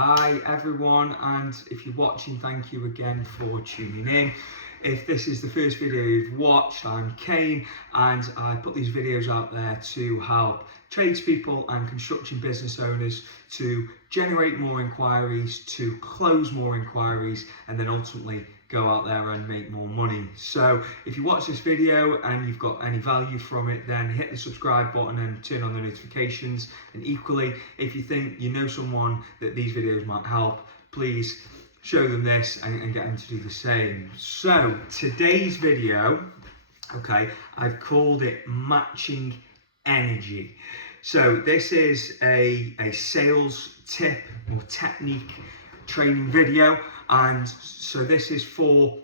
Hi everyone, and if you're watching, thank you again for tuning in. If this is the first video you've watched, I'm Kane, and I put these videos out there to help tradespeople and construction business owners to generate more inquiries, to close more inquiries, and then ultimately go out there and make more money. So if you watch this video and you've got any value from it, then hit the subscribe button and turn on the notifications. And equally, if you think you know someone that these videos might help, please show them this and get them to do the same. So today's video, I've called it Matching Energy. So this is a sales tip or technique training video, and so this is for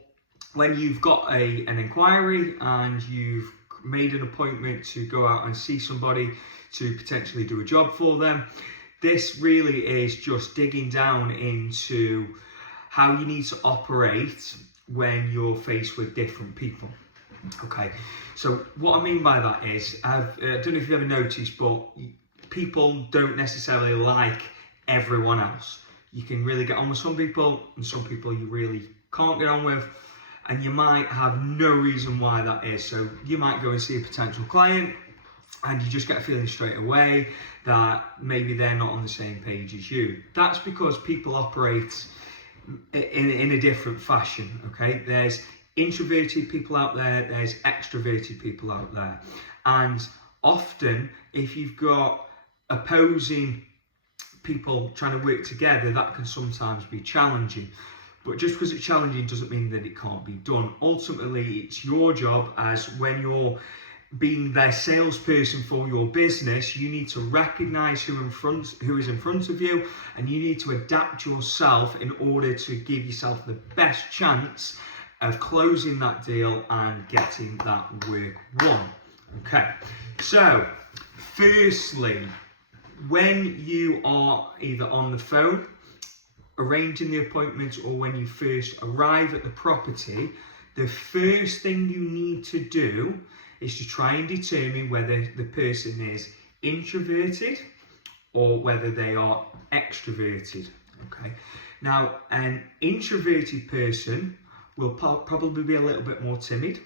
when you've got an inquiry and you've made an appointment to go out and see somebody to potentially do a job for them. This really is just digging down into how you need to operate when you're faced with different people. Okay, so what I mean by that is, I don't know if you've ever noticed, but people don't necessarily like everyone else. You can really get on with some people, and some people you really can't get on with, and you might have no reason why that is. So you might go and see a potential client, and you just get a feeling straight away that maybe they're not on the same page as you. That's because people operate in a different fashion, okay? There's introverted people out there, there's extroverted people out there. And often, if you've got opposing people trying to work together, that can sometimes be challenging. But just because it's challenging doesn't mean that it can't be done. Ultimately, it's your job, as when you're being their salesperson for your business, you need to recognize who is in front of you, and you need to adapt yourself in order to give yourself the best chance of closing that deal and getting that work won. Okay, so firstly, when you are either on the phone arranging the appointment or when you first arrive at the property, the first thing you need to do is to try and determine whether the person is introverted or whether they are extroverted. Okay. Now, an introverted person will probably be a little bit more timid.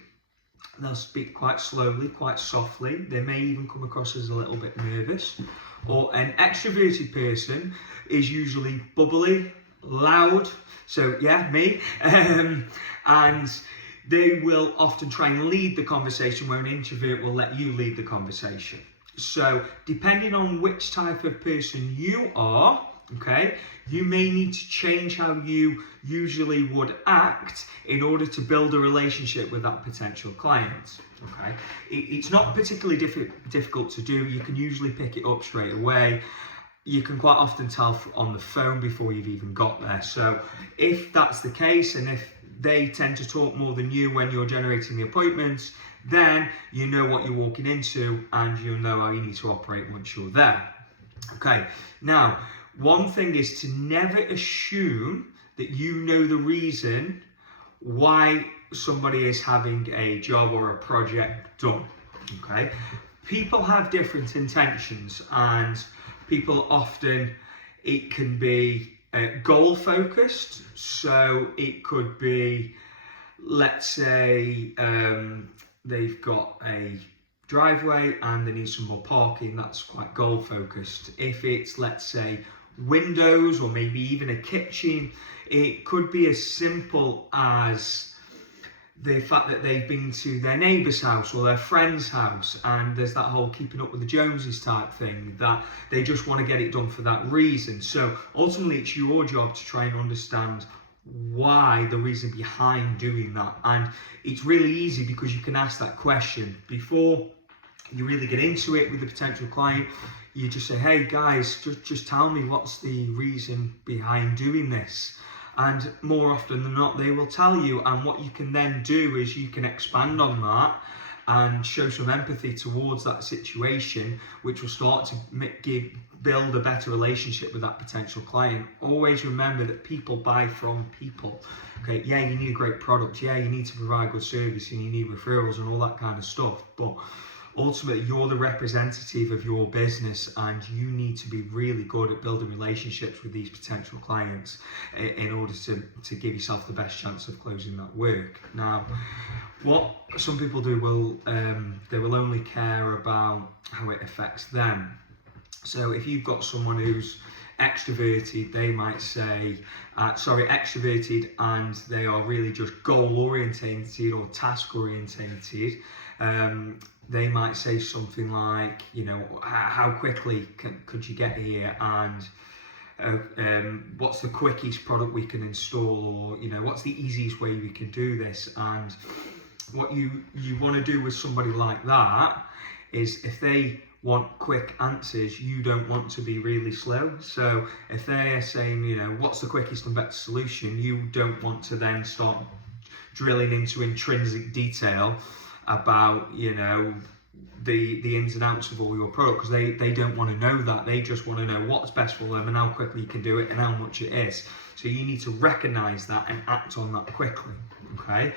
They'll speak quite slowly, quite softly. They may even come across as a little bit nervous. Or an extroverted person is usually bubbly, loud. So yeah, me. And they will often try and lead the conversation, where an introvert will let you lead the conversation. So depending on which type of person you are, okay, you may need to change how you usually would act in order to build a relationship with that potential client. Okay, it's not particularly difficult to do. You can usually pick it up straight away. You can quite often tell on the phone before you've even got there. So if that's the case, and if they tend to talk more than you when you're generating the appointments, then you know what you're walking into and you'll know how you need to operate once you're there. Okay, now, one thing is to never assume that you know the reason why somebody is having a job or a project done. Okay, people have different intentions, and people often, it can be goal focused. So it could be, let's say they've got a driveway and they need some more parking. That's quite goal focused. If it's, let's say, windows or maybe even a kitchen, it could be as simple as the fact that they've been to their neighbour's house or their friend's house, and there's that whole keeping up with the Joneses type thing, that they just want to get it done for that reason. So ultimately, it's your job to try and understand why, the reason behind doing that. And it's really easy, because you can ask that question before you really get into it with the potential client. You just say, hey guys, just tell me what's the reason behind doing this. And more often than not, they will tell you. And what you can then do is you can expand on that and show some empathy towards that situation, which will start to build a better relationship with that potential client. Always remember that people buy from people. Okay, yeah, you need a great product. Yeah, you need to provide good service, and you need referrals and all that kind of stuff. But ultimately you're the representative of your business, and you need to be really good at building relationships with these potential clients in order to give yourself the best chance of closing that work. Now, what some people do they will only care about how it affects them. So if you've got someone who's extroverted, they might say, extroverted, and they are really just goal orientated or task orientated, they might say something like, how quickly could you get here, and what's the quickest product we can install, or what's the easiest way we can do this. And what you want to do with somebody like that is, if they want quick answers, you don't want to be really slow. So if they're saying, what's the quickest and best solution, you don't want to then start drilling into intrinsic detail about, the ins and outs of all your product, because they don't want to know that. They just want to know what's best for them and how quickly you can do it and how much it is. So you need to recognize that and act on that quickly. Okay.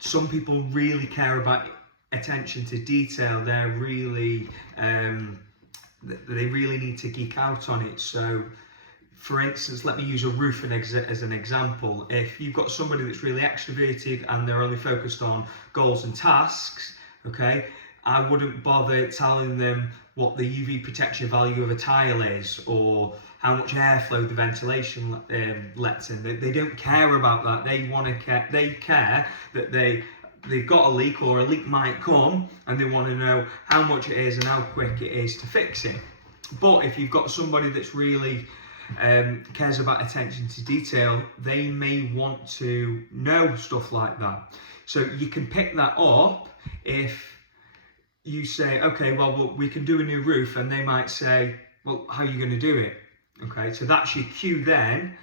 Some people really care about attention to detail. They're really they really need to geek out on it. So for instance, let me use a roof as an example. If you've got somebody that's really extroverted and they're only focused on goals and tasks, okay, I wouldn't bother telling them what the UV protection value of a tile is, or how much airflow the ventilation lets in. They don't care about that. They care that they've got a leak, or a leak might come, and they want to know how much it is and how quick it is to fix it. But if you've got somebody that's really cares about attention to detail, they may want to know stuff like that. So you can pick that up if you say, okay, well, we can do a new roof, and they might say, well, how are you going to do it? Okay, so that's your cue then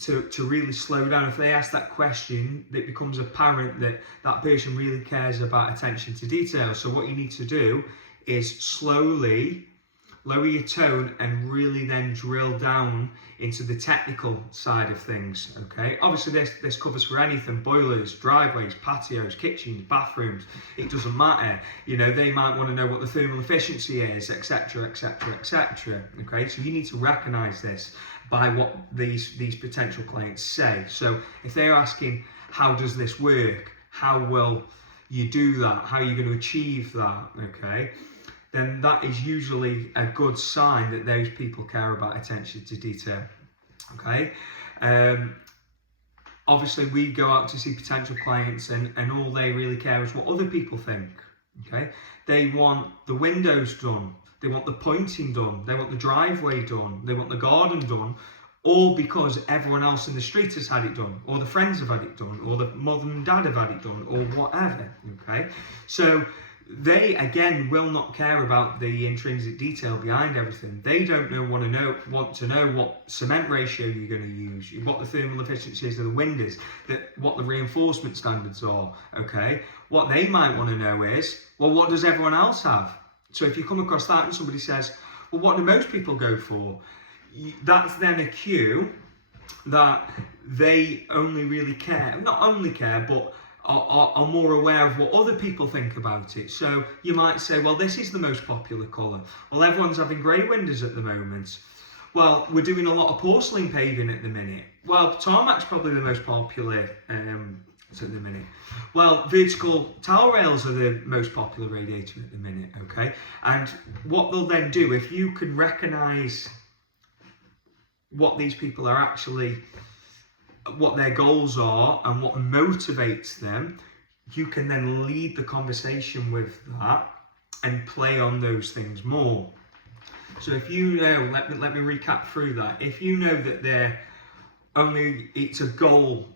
to really slow down. If they ask that question, it becomes apparent that that person really cares about attention to detail. So what you need to do is slowly lower your tone and really then drill down into the technical side of things. Okay, obviously this covers for anything: boilers, driveways, patios, kitchens, bathrooms. It doesn't matter. They might want to know what the thermal efficiency is, etc., etc., etc. Okay, so you need to recognize this by what these potential clients say. So if they're asking, how does this work, how will you do that, how are you going to achieve that, okay, then that is usually a good sign that those people care about attention to detail. Okay, obviously we go out to see potential clients, and all they really care is what other people think. Okay, they want the windows done, they want the pointing done, they want the driveway done, they want the garden done, all because everyone else in the street has had it done, or the friends have had it done, or the mother and dad have had it done, or whatever. Okay, so they again will not care about the intrinsic detail behind everything. They don't want to know what cement ratio you're going to use, what the thermal efficiency is of the windows, what the reinforcement standards are. Okay, what they might want to know is, well, what does everyone else have? So if you come across that and somebody says, well, what do most people go for? That's then a cue that they only really care, not only care, but are more aware of what other people think about it. So you might say, well, this is the most popular colour. Well, everyone's having grey windows at the moment. Well, we're doing a lot of porcelain paving at the minute. Well, tarmac's probably the most popular at the minute. Well, vertical towel rails are the most popular radiator at the minute, okay? And what they'll then do, if you can recognise what these people are actually, what their goals are and what motivates them, you can then lead the conversation with that and play on those things more. So if you know, let me recap through that. If you know that it's a goal,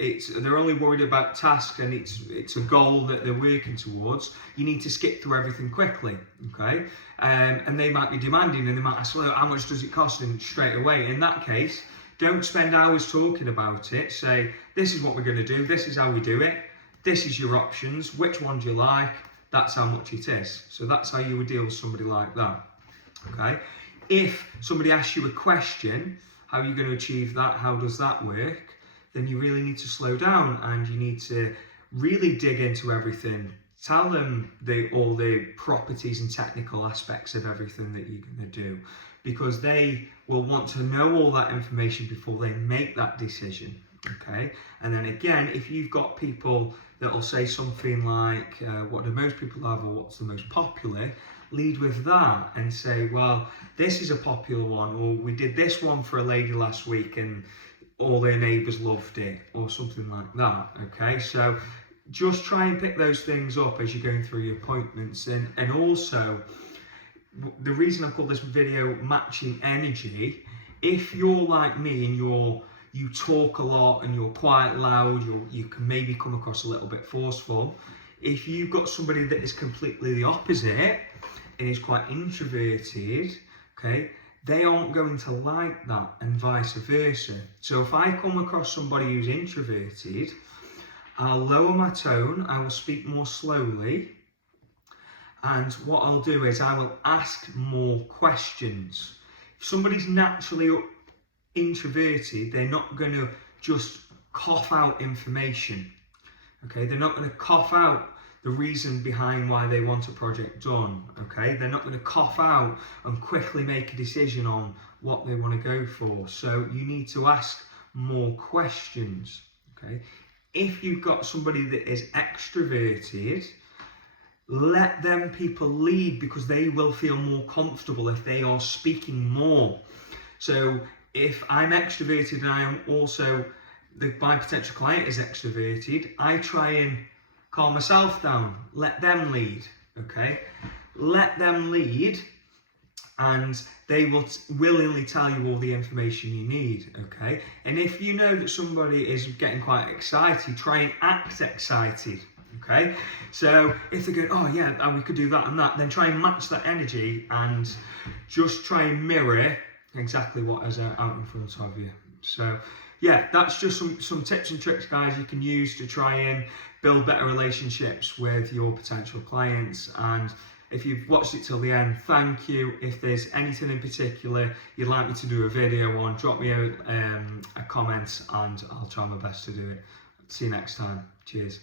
they're only worried about tasks, and it's a goal that they're working towards, you need to skip through everything quickly, okay? And they might be demanding, and they might ask, well, how much does it cost? And straight away, in that case, don't spend hours talking about it. Say, this is what we're going to do, this is how we do it, this is your options, which one do you like, that's how much it is. So that's how you would deal with somebody like that, okay? If somebody asks you a question, how are you going to achieve that, how does that work, then you really need to slow down, and you need to really dig into everything tell them all the properties and technical aspects of everything that you're going to do, because they will want to know all that information before they make that decision. Okay, and then again, if you've got people that will say something like, what do most people have, or what's the most popular, lead with that and say, well, this is a popular one, or we did this one for a lady last week and all their neighbours loved it, or something like that. Okay, so just try and pick those things up as you're going through your appointments. And also, the reason I call this video Matching Energy, if you're like me and you talk a lot and you're quite loud, you can maybe come across a little bit forceful. If you've got somebody that is completely the opposite and is quite introverted, okay, they aren't going to like that, and vice versa. So if I come across somebody who's introverted, I'll lower my tone, I will speak more slowly, and what I'll do is I will ask more questions. If somebody's naturally introverted, they're not going to just cough out information. Okay, they're not going to cough out the reason behind why they want a project done. Okay, they're not going to cough out and quickly make a decision on what they want to go for. So you need to ask more questions. Okay, if you've got somebody that is extroverted, let them people lead, because they will feel more comfortable if they are speaking more. So if I'm extroverted and I am also, my potential client is extroverted, I try and calm myself down, let them lead. Okay, let them lead, and they will willingly tell you all the information you need. Okay, and if you know that somebody is getting quite excited, try and act excited. Okay, so if they're going, oh yeah, we could do that and that, then try and match that energy and just try and mirror exactly what is out in front of you. So yeah, that's just some tips and tricks, guys, you can use to try and build better relationships with your potential clients. And if you've watched it till the end, thank you. If there's anything in particular you'd like me to do a video on, drop me a comment and I'll try my best to do it. See you next time. Cheers.